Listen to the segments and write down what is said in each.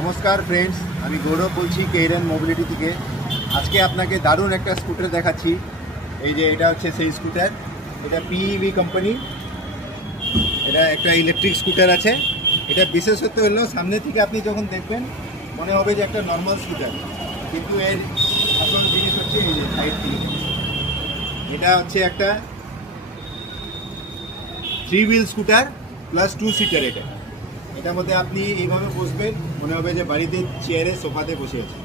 नमस्कार फ्रेंड्स, আমি গৌরব বলছি কেইরেন মোবিলিটি থেকে। আজকে আপনাকে দারুণ একটা স্কুটার দেখাচ্ছি। এই যে এটা হচ্ছে সেই স্কুটার, এটা পিইভি কোম্পানি। এটা একটা ইলেকট্রিক স্কুটার আছে। এটা বিশেষত্ব হলো সামনে থেকে আপনি যখন দেখবেন মনে হবে যে একটা নর্মাল স্কুটার, কিন্তু এর আসল জিনিস হচ্ছে এই যে সাইড থেকে। এটা হচ্ছে একটা 3 হুইল স্কুটার প্লাস 2 সিটার। এটার মধ্যে আপনি এইভাবে বসবেন, মনে হবে যে বাড়িতে চেয়ারে সোফাতে বসে আছে।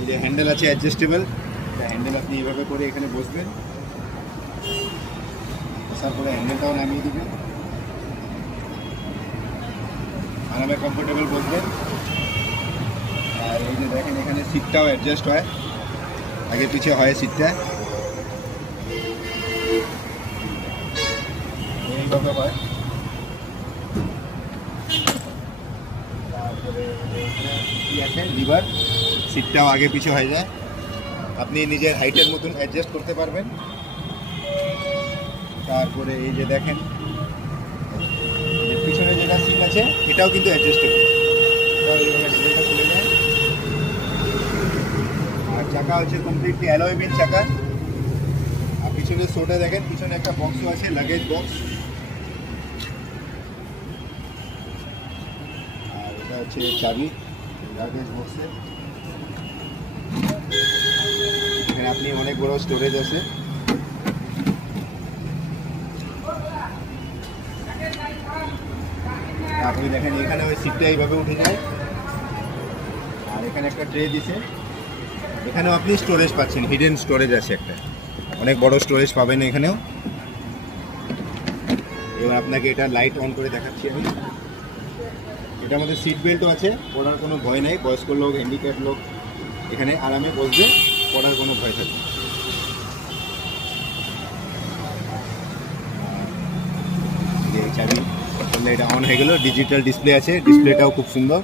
এই যে হ্যান্ডেল আছে অ্যাডজাস্টেবল, হ্যান্ডেল আপনি এইভাবে করে এখানে বসবেন, বসার পরে হ্যান্ডেলটাও নামিয়ে দিবেন, আরামে কমফোর্টেবল বসবেন। আর এই যে দেখেন এখানে সিটটাও অ্যাডজাস্ট হয়, আগে পিছিয়ে হয় সিটটা, এইভাবে হয়। লিভার, সিটটাও আগে পিছু হয়ে যায়, আপনি নিজের হাইটের মতন অ্যাডজাস্ট করতে পারবেন। তারপরে এই যে দেখেন পিছনে যেটা সিট আছে এটাও কিন্তু অ্যাডজাস্টেবল, এইভাবে ডিজাইনটা খুলে যায়। আর চাকা হচ্ছে কমপ্লিটলি অ্যালয় হুইল চাকা। আর পিছনে শোটা দেখেন, পিছনে একটা বক্সও আছে, লাগেজ বক্স। আর এটা হচ্ছে চাবি লাগেজ বক্সে। এখানে আপনি অনেক বড় স্টোরেজ আছে। আপনি দেখেন এখানে ওই সিটটা এইভাবে উঠে যায়। আর এখানে একটা ট্রে দিছে, এখানেও আপনি স্টোরেজ পাচ্ছেন, হিডেন স্টোরেজ আছে একটা, অনেক বড় স্টোরেজ পাবেন এখানেও। এবার আপনাকে এটা লাইট অন করে দেখাচ্ছি আমি। এটার মধ্যে সিট বেল্টও আছে, পড়ার কোনো ভয় নেই। বয়স্ক লোক, হ্যান্ডিক্যাপ লোক এখানে আরামে বসবে, পড়ার কোনো ভয় থাকবে। এই চাবি করলে এটা অন হয়ে গেল, ডিজিটাল ডিসপ্লে আছে, ডিসপ্লেটাও খুব সুন্দর।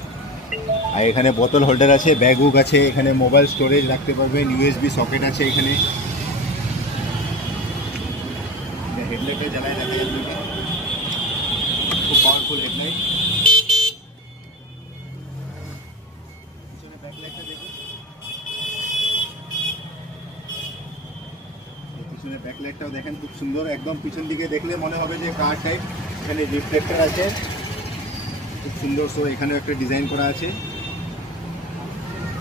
আর এখানে বোতল হোল্ডার আছে, ব্যাগ হুক আছে, এখানে মোবাইল স্টোরেজ রাখতে পারবেন, ইউএসবি সকেট আছে এখানে। হেডলাইটে জ্বালায় দেখা যাচ্ছে, খুব পাওয়ারফুল হেডলাইট। পিছনে ব্যাকলাইটটাও দেখেন খুব সুন্দর, একদম পিছন দিকে দেখলে মনে হবে যে কার টাইপ। এখানে রিফ্লেক্টর আছে, খুব সুন্দর। সো এখানেও একটা ডিজাইন করা আছে।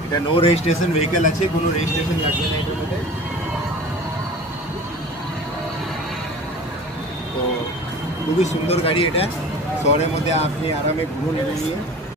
এটা নো রেজিস্ট্রেশন ভেহিকেল আছে, কোনো রেজিস্ট্রেশন লাগবে না এটার মধ্যে। তো খুবই সুন্দর গাড়ি এটা, শহরের মধ্যে আপনি আরামে ঘুরুন এটা নিয়ে।